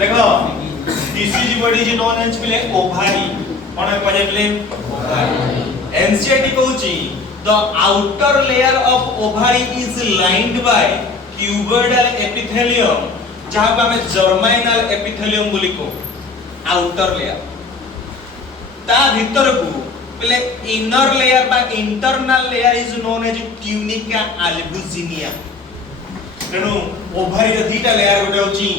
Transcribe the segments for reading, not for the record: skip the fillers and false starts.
देखो this is what is known as प्ले ovary कोन कहले प्ले ओवारी एनसीईआरटी कहूची the outer layer of ovary is lined by cuboidal epithelium जहां को हमें जर्माइनल एपिथेलियम बोली को आउटर लेयर ता भीतर को पहले इनर लेयर बा internal layer is known as tunica albuginea तेनु ओवारी रे दीटा लेयर गोटे होची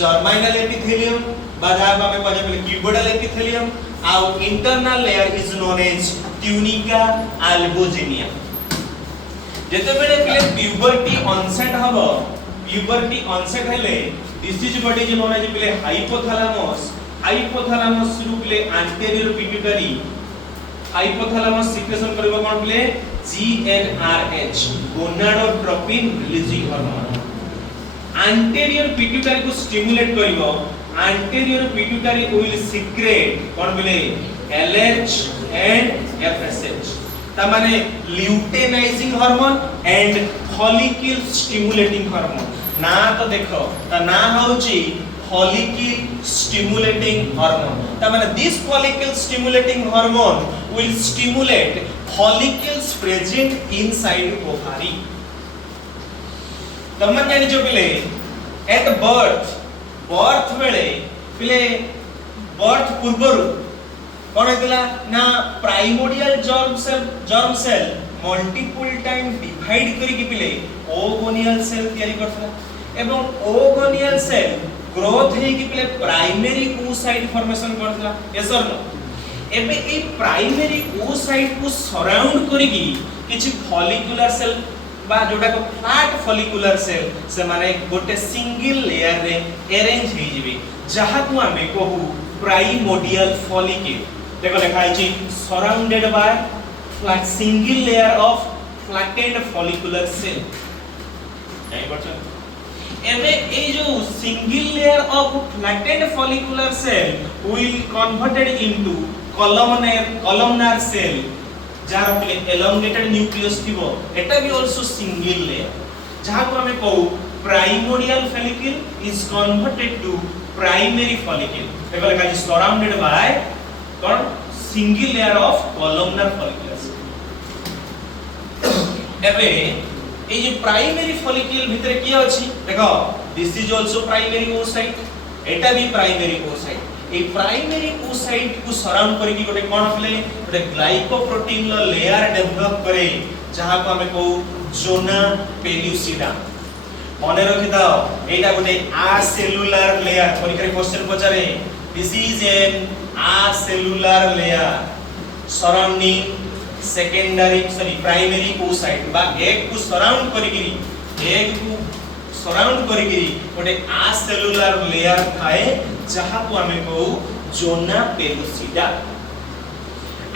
जर्माइनल एपिथेलियम बा जहां को हमें कहले क्यूबोइडल एपिथेलियम आ internal layer is known as tunica albuginea जेते बेले पहले प्यूबर्टी ऑनसेट हबो प्यूबर्टी ऑनसेट हेले this is what is known as प्ले हाइपोथैलेमस हाइपोथैलेमस रु प्ले एंटीरियर पिट्यूटरी हाइपोथैलेमस सिक्रेशन करबो कोन प्ले GnRH gonadotropin releasing hormone anterior pituitary को स्टिमुलेट करबो एंटीरियर पिट्यूटरी विल सीक्रेट कोन प्ले एलएच एंड एफएसएच ता माने luteinizing hormone and follicle stimulating hormone ना तो देखो ता ना होची फॉलिकल स्टिमुलेटिंग हार्मोन ता माने this follicle stimulating hormone will stimulate follicles present inside ovary तमन जानि जो पिले एट बर्थ बेले पिले बर्थ पूर्वरु कोन हेतला ना primordial germ cell multiple time divide करी कि पिले ओगोनियल सेल तयारी करथला एवं ओगोनियल सेल ग्रोथ हे कि पिले प्राइमरी oocyte फॉर्मेशन करथला यस और नो एबे ए प्राइमरी oocyte को सराउंड करी कि किछि फॉलिकुलर सेल बा जोटा को फ्लैट फॉलिकुलर सेल से माने गोटे सिंगल लेयर रे अरेंज हे जिवे जहा को हमें कहू प्राइमोर्डियल फॉलिकल देखो लिखा है surrounded by flat single layer of flattened follicular cell नहीं बच्चों एबे ए जो single layer of flattened follicular cell will converted into columnar cell जार पे एलोंगेटेड न्यूक्लियस थिबो एटा भी आल्सो सिंगल लेयर जहां को हमें कहू primordial follicle is converted to primary follicle देखो लिखा है सराउंडेड बाय कौन single layer of columnar follicles एबे ए जे प्राइमरी फॉलिकल भीतर की अछि देखो this is also primary oocyte एटा भी प्राइमरी oocyte ए प्राइमरी oocyte को सराउंड करी कि गोटे कोन प्ले गोटे ग्लाइकोप्रोटीन लो लेयर डेवलप करे जहां को हमें कहू जोना पेल्यूसिडा मने रखि दाओ एटा गोटे आसेलुलर लेयर परीक्षा रे क्वेश्चन पचारे this is an acellular layer surrounding primary oocyte बा एक को सराउंड करिगिरी गोटे acellular layer थाए जहां को हमें कहू जोना पेलुसिडा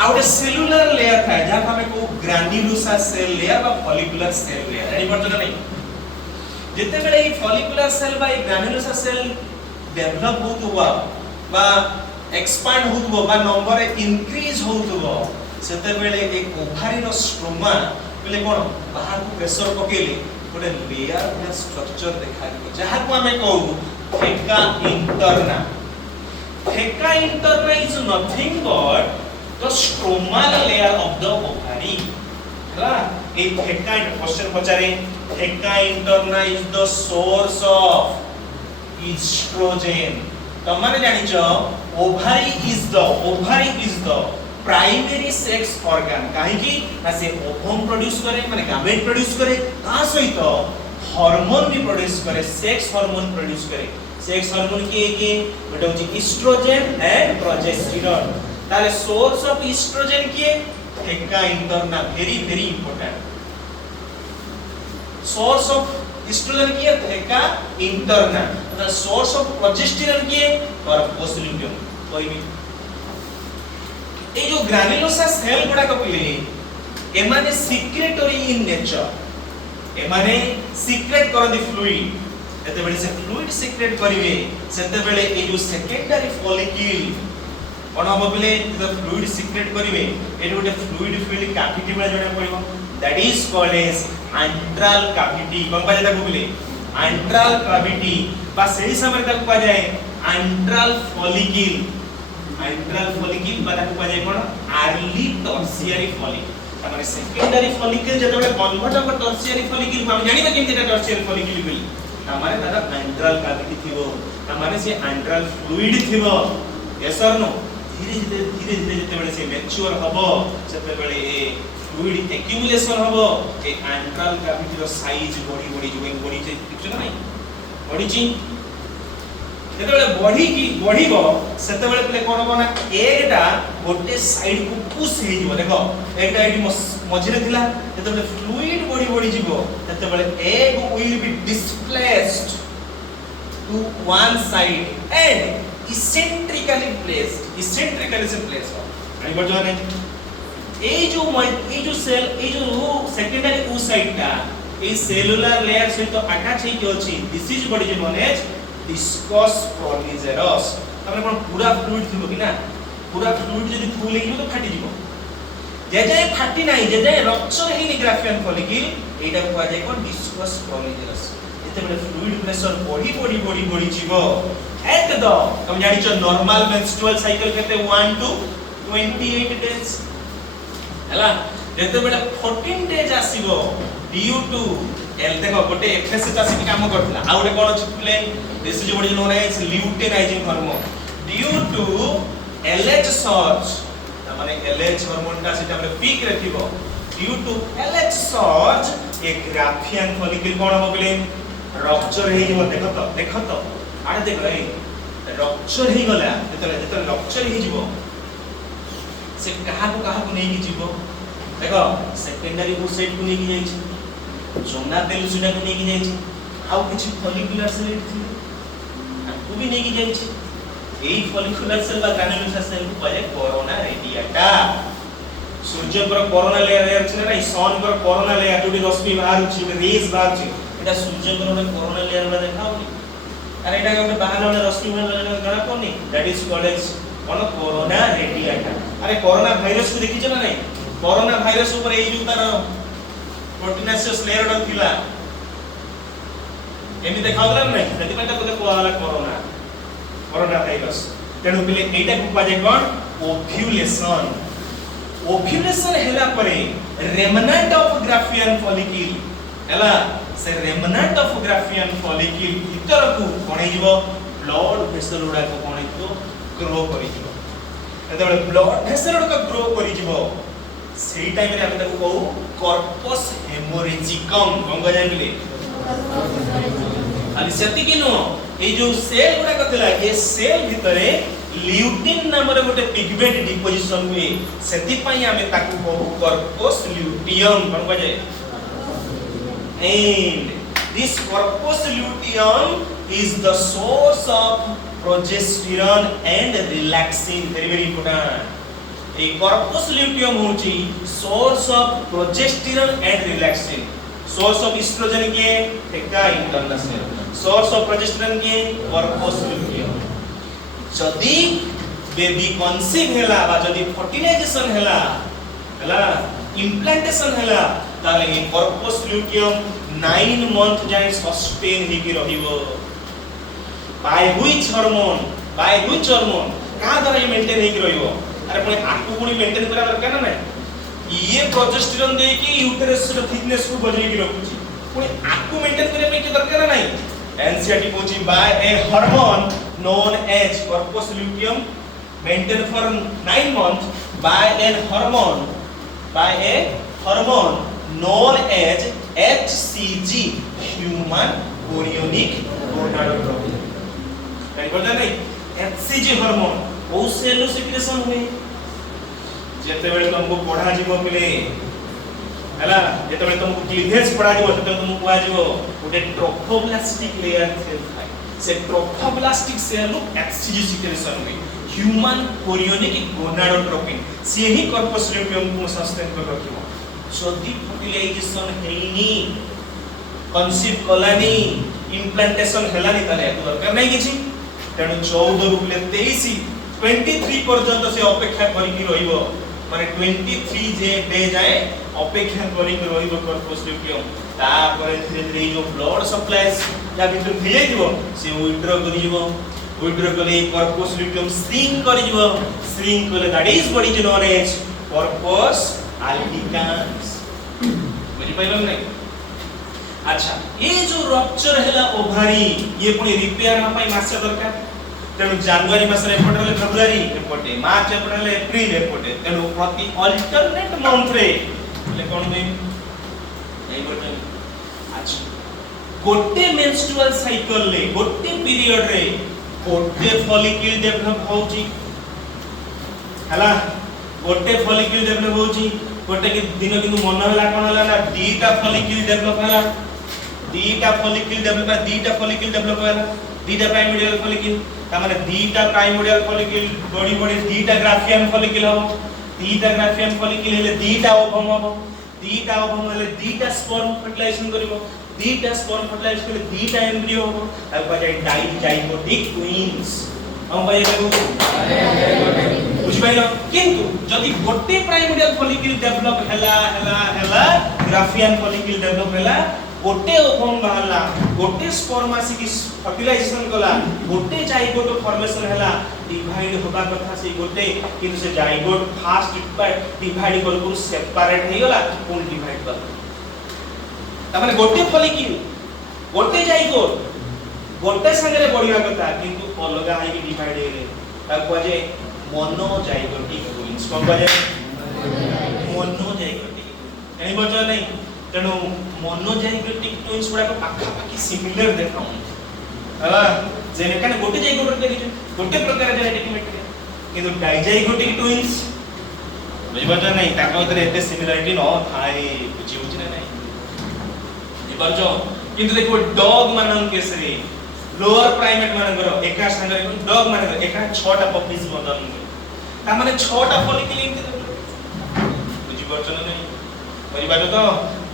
आ गोटे सेलुलर लेयर थाए जहां को हमें कहू ग्रैन्युलोसा सेल लेयर बा फॉलिकुलर सेल लेयर एनी पड़तो ना नहीं जते बेले ई फॉलिकुलर सेल बा ई ग्रैन्युलोसा सेल डेवलप होतुवा बा एक्सपांड होतबो बा नंबर इंक्रीज होतबो सेते बेले एक ओवारी रो स्ट्रोमा बेले कोन बाहर को प्रेशर पकेले गोटे लेयर या स्ट्रक्चर देखाइबो जहा को हमें कहू theca interna is nothing but the stromal layer of the ovary हला ए थेका क्वेश्चन पचारे theca interna is the source of estrogen तो माने जानि छ ovary is the primary sex organ काहे कि ना से ओवम प्रोड्यूस करे माने गामेट प्रोड्यूस करे ता सहित हार्मोन भी प्रोड्यूस करे सेक्स हार्मोन प्रोड्यूस करे सेक्स हार्मोन के गोटे होची एस्ट्रोजन एंड प्रोजेस्टेरोन ताले सोर्स ऑफ एस्ट्रोजन के theca interna very very important source of estrogen की theca interna the source of progesterone की कॉर्पस ल्यूटियम कोई भी ए जो ग्रैन्युलोसा सेल गुडा कपिले एमाने सिक्रेटरी इन नेचर एमाने सीक्रेट करदी फ्लूइड एते बेले से फ्लूइड सीक्रेट करिवे सेते बेले ए जो सेकेंडरी फॉलिक्यूल कोन हबो बेले द फ्लूइड सीक्रेट करिवे ए गोटे फ्लूइड फील्ड कैविटी बेले जणे पड़िबो that is called as antral cavity कोन पाजे ताको बेले एंट्रल कैविटी बा सही समय तक कह जाए एंट्रल फॉलिकल बा ताको कह जाए कोन अर्ली टर्शियरी फॉलिकल तमाने सेकेंडरी फॉलिकल जते बेले कन्वर्ट हो टर्शियरी फॉलिकल हम जानिबा केमते टर्शियरी फॉलिकल बोली तमाने तारा एंट्रल कैविटी थिबो तमाने से एंट्रल फ्लूइड थिबो यस और नो धीरे धीरे जते बेले से मैच्योर हबो सेते बेले ए फ्लूइड एक्युमुलेशन हबो ए एंट्रल कैविटी रो साइज बड़ी जो जे पिक्चर नै बड़ी ची जते बेले बढ़ीबो सेते बेले प्ले कोन बना एटा गोटे साइड को पुश हे जिवो देखो एटा एटी मझिरे थिला जते बेले फ्लूइड बड़ी जिवो तते बेले egg will be displaced to one side and eccentrically से प्लेस हो आणि बजो ने ए जो सेल ए जो सेकेंडरी उ साइडटा ए सेलुलर लेयर सहित अटैच हे कि अछि दिस इज बॉडी जे नोन एज डिस्कस प्रोलिजेरस तमने कोन पूरा फ्लूइड थिबो कि ना पूरा फ्लूइड जदी फुल हे तो फाटी जिवो जे जे फाटी नाही जे जे रप्चर हेनी ग्राफियन फॉलिकल एटा को आ जाय कोन डिस्कस प्रोलिजेरस एते बडे फ्लूइड प्रेशर बॉडी जिवो एट द हम जानि छ नॉर्मल मेंस्ट्रुअल साइकिल केते 1 टू 28 डेज हला जते बेले 14 डेज आसीबो ड्यू टू एल देखो गोटे एफएसएच आसी काम करथला आ गोटे कोन अछि प्ले this is what is known as luteinizing hormone due to LH surge माने एलएच हार्मोन का सेटा हमरे पीक रे थिबो ड्यू टू एलएच सर्ज ए ग्राफियन फॉलिकल कोन हो गेले रप्चर हे जिवो देखो तो आरे देखो ए रप्चर हे गला जते रप्चर हे जिवो से कहा को नहीं की जीवो देखो सेकेंडरी ओसाइट को नहीं की जाई छी जोना तेल सुना को नहीं की जाई छी आउ किछि फॉलिकुलर सेल थी को भी नहीं की जाई छी एई फॉलिकुलर सेल बा ग्रैन्युलर सेल को कहे कोरोना रेडिएटा सूर्य पर कोरोना लेयर छै ना सन पर कोरोना लेयर जोडी रश्मि बाहर छी रेज बाहर छी एटा सूर्य पर कोरोना लेयर बा देखाउनी अरे एटा गोटे बाहर वाला रश्मि वाला गणा कोनी दैट इज कॉल्ड एज कोन कोरोना रेडिएटा अरे कोरोना वायरस को देखि छ ना नहीं कोरोना वायरस ऊपर ए जो तार प्रोटीनेशियस लेयर ड थिला एमि देखाउला नहीं जति पता को कोला कोरोना वायरस तेनु पिले एटा को पाजे कोन ओव्यूलेशन हेला परे रेमनेंट ऑफ ग्राफियन फॉलिकल हला से रेमनेंट ऑफ ग्राफियन फॉलिकल भीतर को कोणे जीवो ब्लड वेसल उडा को कोणे जीवो ग्रो करि जीवो एते ब्लड वेसल उडा ग्रो करि जीवो सेही टाइम रे हम ताको कहू कॉर्पस हेमोरेजिकम गंगा जानिले आदि सेति किनो ए जो सेल गुडा कथला ए सेल भितरे ल्यूटिन नाम रे गोटे पिगमेंट डिपोजिशन हुए सेति पई हमें ताको कहू कॉर्पस ल्यूटियम गंगा जाय and this corpus luteum is the source of progesterone and relaxin very important a corpus luteum होची source of progesterone and relaxin source of estrogen के टेका इंटरनेशनल source of progesterone के corpus luteum जदी baby conceive हैला बा जदी fertilisation हैला implantation हैला ताले ए कॉर्पस ल्यूटियम 9 मंथ जाय सस्टेन हे कि रहिबो बाय व्हिच हार्मोन का द्वारा ये मेंटेन हे कि रहिबो अरे पुणी आकु पुणी मेंटेन करा दरकार ना नहीं ये प्रोजेस्टेरोन दे कि यूटेरस रो थिकनेस को बदली कि रखुची पुणी आकु मेंटेन करे पे कि दरकार ना नहीं एनसीईआरटी कोची by a hormone known as corpus luteum maintain for 9 month by a hormone known as HCG human chorionic gonadotropin कहीं पता नहीं HCG हार्मोन ओ सेल सिक्रेशन हुए जेते बेले तुमको पढ़ा जीवो पिले हला जेते बेले तुमको क्लीवेज पढ़ा जीवो सेते तुमको कुआ जीवो गोटे ट्रोफोब्लास्टिक लेयर सेल थाए से trophoblastic cell row HCG secretion हुए ह्यूमन कोरियोनिक गोनाडोट्रोपिन से ही कॉर्पस ल्यूटियम को सस्टेन कर रखिबो जदी फर्टिलाइजेशन हेइनी कंसीव कलानी इम्प्लांटेशन हेलानी ताले दरकार नै किछि तेणु 14 रु 23 पर्यंत से अपेक्षा करिकि रहिबो माने 23 जे डे जाए अपेक्षा करिकि रहिबो कॉर्पस ल्यूटियम तापर धीरे धीरे जो ब्लड सप्लाई या भीतर भिजे दिबो से विथड्रॉ करि दिबो विथड्रॉ कले कर्पस ल्यूटियम श्रिंक करि दिबो श्रिंक कले that is what is known as corpus albicans बुझि पाइलो नै अच्छा ये जो रप्चर हैला ओभारी ये पुनी रिपेयर हम पई मास दरकार तेनु जनवरी मास रे एपटे फेब्रुआरी एपटे मार्च एपटे एप्रिल एपटे तेनु प्रति अल्टरनेट मंथ रे ले कोन में এই বটে আচ্ছা গোটে মেনস্ট্রুয়াল সাইকেল লে গোটে পিরিয়ড রে গোটে ফলিকল ডেভেলপ होउची हला गोटे फॉलिकल डेवलप होउची गोटे के दिन किंतु मन हला कोन हला ना दीटा फॉलिकल डेवलप हला दीटा फॉलिकल डेवलप हला दीटा प्राइमोडियल फॉलिकल ता माने दीटा प्राइमोडियल फॉलिकल बड़ी बड़ी दीटा ग्राफियन फॉलिकल हो दीटा ग्राफियन फॉलिकल हेले दीटा ओवम हो दीटा ओवम हेले दीटा स्पर्म फर्टिलाइजेशन करिवो दीटा स्पर्म फर्टिलाइज करले दीटा एम्ब्रियो हो ता बाजे डाइजाइगोटिक ट्विन्स हम बाजे बुझि पाइलो किंतु जदि गोटे प्राइमोडियल फॉलिकल डेवलप हला ग्राफियन फॉलिकल डेवलप हला गोटे ओवम बाहला गोटे स्पर्मासिक फर्टिलाइजेशन कला गोटे जाइगोट फॉर्मेशन हला डिवाइड होबा कथा से गोटे किंतु से जाइगोट फास्ट डिवाइड कर को सेपरेट हे गला कोन डिवाइड कर त माने गोटे फॉलिकल गोटे जाइगोट गोटे संगे बढ़िया कथा किंतु अलगा है कि डिवाइड हेले ता कोजे मोनो जाइगोटिक ट्विन्स कोन कोजे मोनो जाइगोटिक एनी बचा नहीं तेणु मोनोजाइगोटिक ट्विन्स गुडा पाखा पाखी सिमिलर देखाउ हला जेने कने गोटे जाइगोट के गोटे प्रकार जेनेटिक मटेरियल किंतु डाइजाइगोटिक ट्विन्स बुझिबा नहीं ताका उतरे एते सिमिलरिटी न थाए बुझि बुझि ना नहीं बुझिबाजो किंतु देखो डॉग मानन केसरे लोअर प्राइमेट मानकर एका संगे डॉग मानकर एका 6टा पपीज बदन ता माने 6टा फॉलिकल बुझिबाजो नहीं बुझिबाजो तो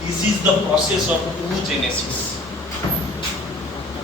this is the process of oogenesis